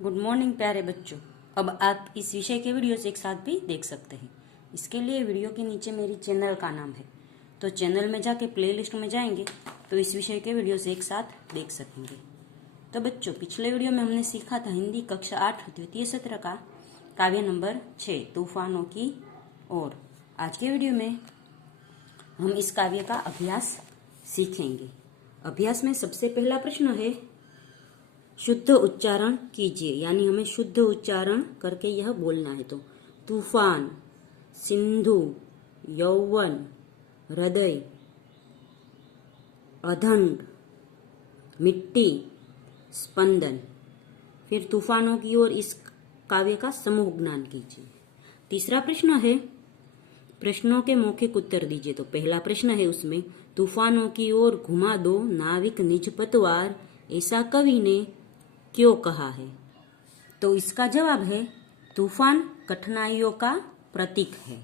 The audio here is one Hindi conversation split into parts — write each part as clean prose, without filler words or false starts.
गुड मॉर्निंग प्यारे बच्चों। अब आप इस विषय के वीडियोस एक साथ भी देख सकते हैं। इसके लिए वीडियो के नीचे मेरी चैनल का नाम है, तो चैनल में जाके प्लेलिस्ट में जाएंगे तो इस विषय के वीडियोस एक साथ देख सकेंगे। तो बच्चों, पिछले वीडियो में हमने सीखा था हिंदी कक्षा 8 द्वितीय सत्र का काव्य नंबर 6 तूफानों की ओर। आज के वीडियो में हम इस काव्य का अभ्यास सीखेंगे। अभ्यास में सबसे पहला प्रश्न है, शुद्ध उच्चारण कीजिए, यानी हमें शुद्ध उच्चारण करके यह बोलना है। तो तूफान, सिंधु, यौवन, हृदय, अधंड, मिट्टी, स्पंदन। फिर तूफानों की ओर इस काव्य का समूह ज्ञान कीजिए। तीसरा प्रश्न है, प्रश्नों के मौखिक उत्तर दीजिए। तो पहला प्रश्न है उसमें, तूफानों की ओर घुमा दो नाविक निज पतवार, ऐसा कवि ने क्यों कहा है। तो इसका जवाब है, तूफान कठिनाइयों का प्रतीक है।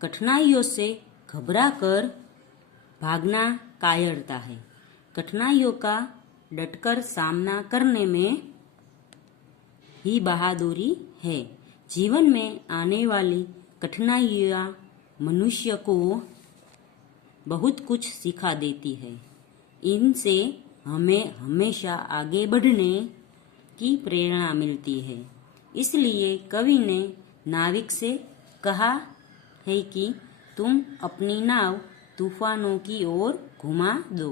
कठिनाइयों से घबराकर भागना कायरता है। कठिनाइयों का डटकर सामना करने में ही बहादुरी है। जीवन में आने वाली कठिनाइयां मनुष्य को बहुत कुछ सिखा देती है। इनसे हमें हमेशा आगे बढ़ने की प्रेरणा मिलती है। इसलिए कवि ने नाविक से कहा है कि तुम अपनी नाव तूफानों की ओर घुमा दो।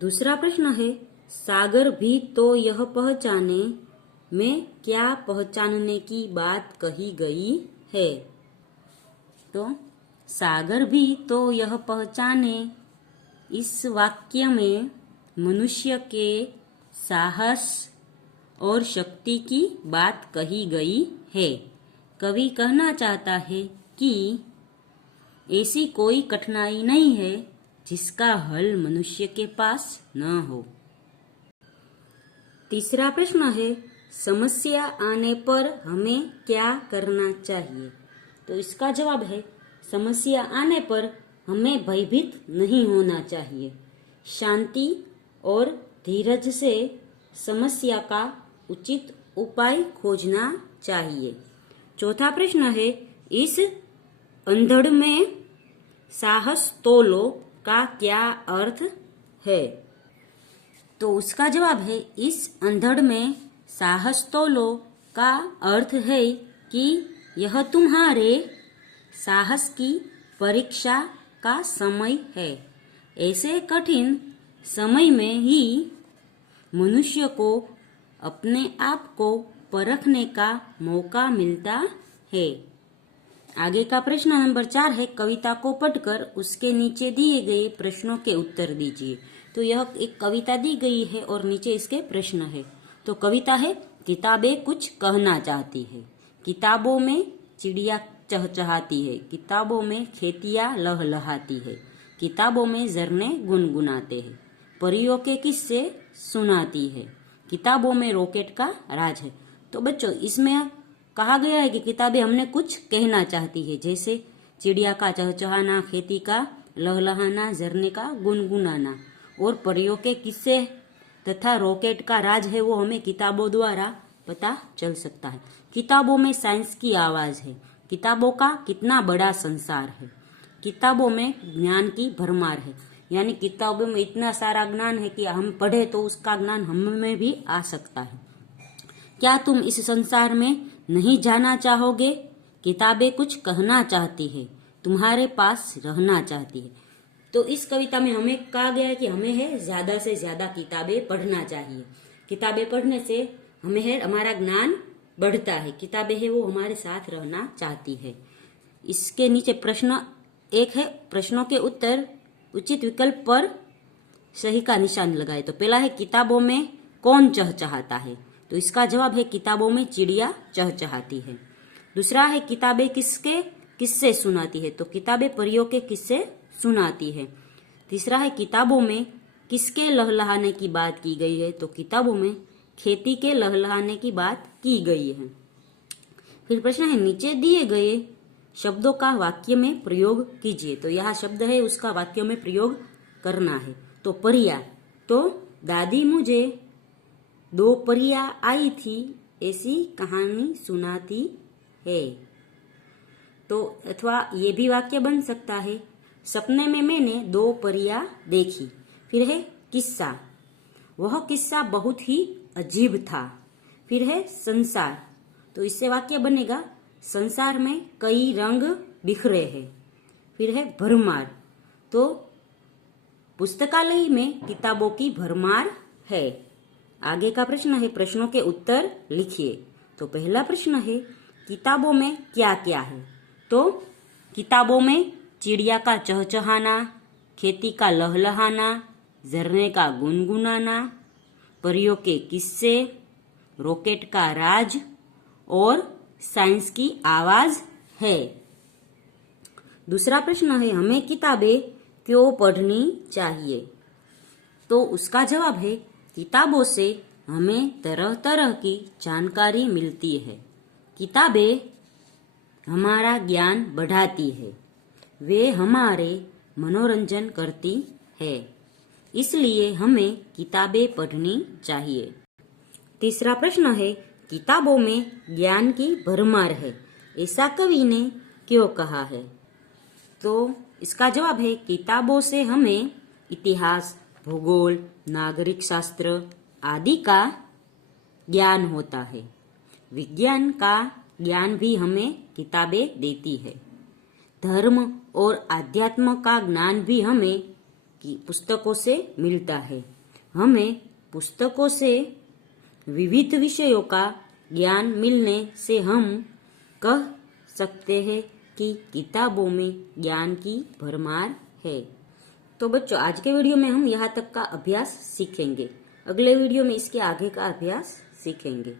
दूसरा प्रश्न है, सागर भी तो यह पहचाने में क्या पहचानने की बात कही गई है। तो सागर भी तो यह पहचाने, इस वाक्य में मनुष्य के साहस और शक्ति की बात कही गई है। कवि कहना चाहता है कि ऐसी कोई कठिनाई नहीं है जिसका हल मनुष्य के पास न हो। तीसरा प्रश्न है, समस्या आने पर हमें क्या करना चाहिए। तो इसका जवाब है, समस्या आने पर हमें भयभीत नहीं होना चाहिए। शांति और धीरज से समस्या का उचित उपाय खोजना चाहिए। चौथा प्रश्न है, इस अंधड़ में साहस तोलो का क्या अर्थ है। तो उसका जवाब है, इस अंधड़ में साहस तोलो का अर्थ है कि यह तुम्हारे साहस की परीक्षा का समय है। ऐसे कठिन समय में ही मनुष्य को अपने आप को परखने का मौका मिलता है। आगे का प्रश्न नंबर 4 है, कविता को पढ़कर उसके नीचे दिए गए प्रश्नों के उत्तर दीजिए। तो यह एक कविता दी गई है और नीचे इसके प्रश्न है। तो कविता है, किताबें कुछ कहना चाहती है। किताबों में चिड़िया चहचहाती है। किताबों में खेतियां लहलहाती है। किताबों में झरने गुनगुनाते हैं। परियों के किस्से सुनाती है। किताबों में रॉकेट का राज है। तो बच्चों, इसमें कहा गया है कि किताबें हमने कुछ कहना चाहती है, जैसे चिड़िया का चहचहाना, खेती का लहलहाना, झरने का गुनगुनाना, और परियों के किस्से तथा रॉकेट का राज है वो हमें किताबों द्वारा पता चल सकता है। किताबों में साइंस की आवाज है। किताबों का कितना बड़ा संसार है। किताबों में ज्ञान की भरमार है, यानी किताबों में इतना सारा ज्ञान है कि हम पढ़े तो उसका ज्ञान हम में भी आ सकता है। क्या तुम इस संसार में नहीं जाना चाहोगे। किताबें कुछ कहना चाहती है, तुम्हारे पास रहना चाहती है। तो इस कविता में हमें कहा गया है कि हमें है ज्यादा से ज्यादा किताबें पढ़ना चाहिए। किताबें पढ़ने से हमें है हमारा ज्ञान बढ़ता है। किताबें है वो हमारे साथ रहना चाहती है। इसके नीचे प्रश्न एक है, प्रश्नों के उत्तर उचित विकल्प पर सही का निशान लगाए। तो पहला है, किताबों में कौन चहचहाता है। तो इसका जवाब है, किताबों में चिड़िया चहचहाती है। दूसरा है, किताबें किसके किस्से सुनाती है। तो किताबें परियों के किस्से सुनाती है। तीसरा है, किताबों में किसके लहलहाने की बात की गई है। तो किताबों में खेती के लहलहाने की बात की गई है। फिर प्रश्न है, नीचे दिए गए शब्दों का वाक्य में प्रयोग कीजिए। तो यह शब्द है, उसका वाक्य में प्रयोग करना है। तो परिया, तो दादी मुझे दो परियां आई थी ऐसी कहानी सुनाती है। तो अथवा ये भी वाक्य बन सकता है, सपने में मैंने दो परियां देखी। फिर है किस्सा, वह किस्सा बहुत ही अजीब था। फिर है संसार, तो इससे वाक्य बनेगा संसार में कई रंग बिखरे हैं। फिर है भरमार, तो पुस्तकालय में किताबों की भरमार है। आगे का प्रश्न है, प्रश्नों के उत्तर लिखिए। तो पहला प्रश्न है, किताबों में क्या क्या है? तो किताबों में चिड़िया का चहचहाना, खेती का लहलहाना, झरने का गुनगुनाना, परियों के किस्से, रॉकेट का राज और साइंस की आवाज है। दूसरा प्रश्न है, हमें किताबें क्यों पढ़नी चाहिए? तो उसका जवाब है, किताबों से हमें तरह तरह की जानकारी मिलती है। किताबें हमारा ज्ञान बढ़ाती है, वे हमारे मनोरंजन करती है, इसलिए हमें किताबें पढ़नी चाहिए। तीसरा प्रश्न है, किताबों में ज्ञान की भरमार है, ऐसा कवि ने क्यों कहा है? तो इसका जवाब है, किताबों से हमें इतिहास, भूगोल, नागरिक शास्त्र आदि का ज्ञान होता है। विज्ञान का ज्ञान भी हमें किताबें देती है। धर्म और आध्यात्म का ज्ञान भी हमें पुस्तकों से मिलता है। हमें पुस्तकों से विविध विषयों का ज्ञान मिलने से हम कह सकते हैं कि किताबों में ज्ञान की भरमार है। तो बच्चों, आज के वीडियो में हम यहाँ तक का अभ्यास सीखेंगे। अगले वीडियो में इसके आगे का अभ्यास सीखेंगे।